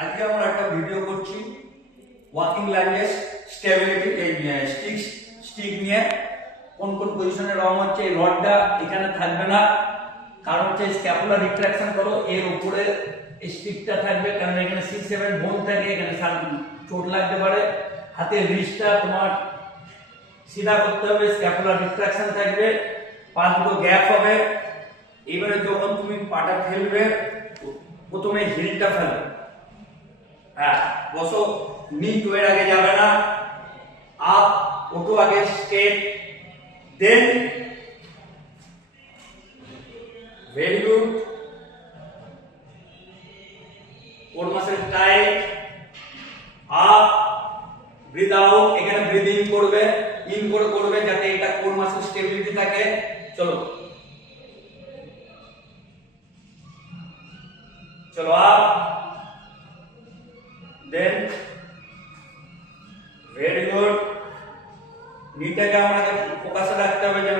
আজকে আমরা একটা ভিডিও করছি ওয়াকিং লাঞ্জেস স্টেবিলিটি এই স্টিক নিয়ে কোন কোন পজিশনে রং হচ্ছে। এই রডটা এখানে থাকবে না, কারণ হচ্ছে স্ক্যাপুলার রিট্রাকশন করো, এর উপরে স্টিকটা থাকবে, কারণ এখানে 6-7 বোন থাকে, এখানে চোট লাগতে পারে। হাতের রিস্টটা তোমার সিধা করতে হবে, স্ক্যাপুলার রিট্রাকশন থাকবে, পা দুটো গ্যাপ হবে। এবারে যখন তুমি পাটা ফেলবে প্রথমে হিলটা ফেলো, হ্যাঁ বসো, নি টুয়ের আগে যাবে না, আপ ওঠো আগে step, then very good, core muscle tight, up, breathe out. এখানে ব্রিথ ইন করবে, ইন করে করবে যাতে এটা কোর মাসেল স্টেবিলিটি থাকে। চলো চলো আপ, দেন ভেরি গুড। নিটাকে আমাকে ফোকাসে রাখতে হবে যেন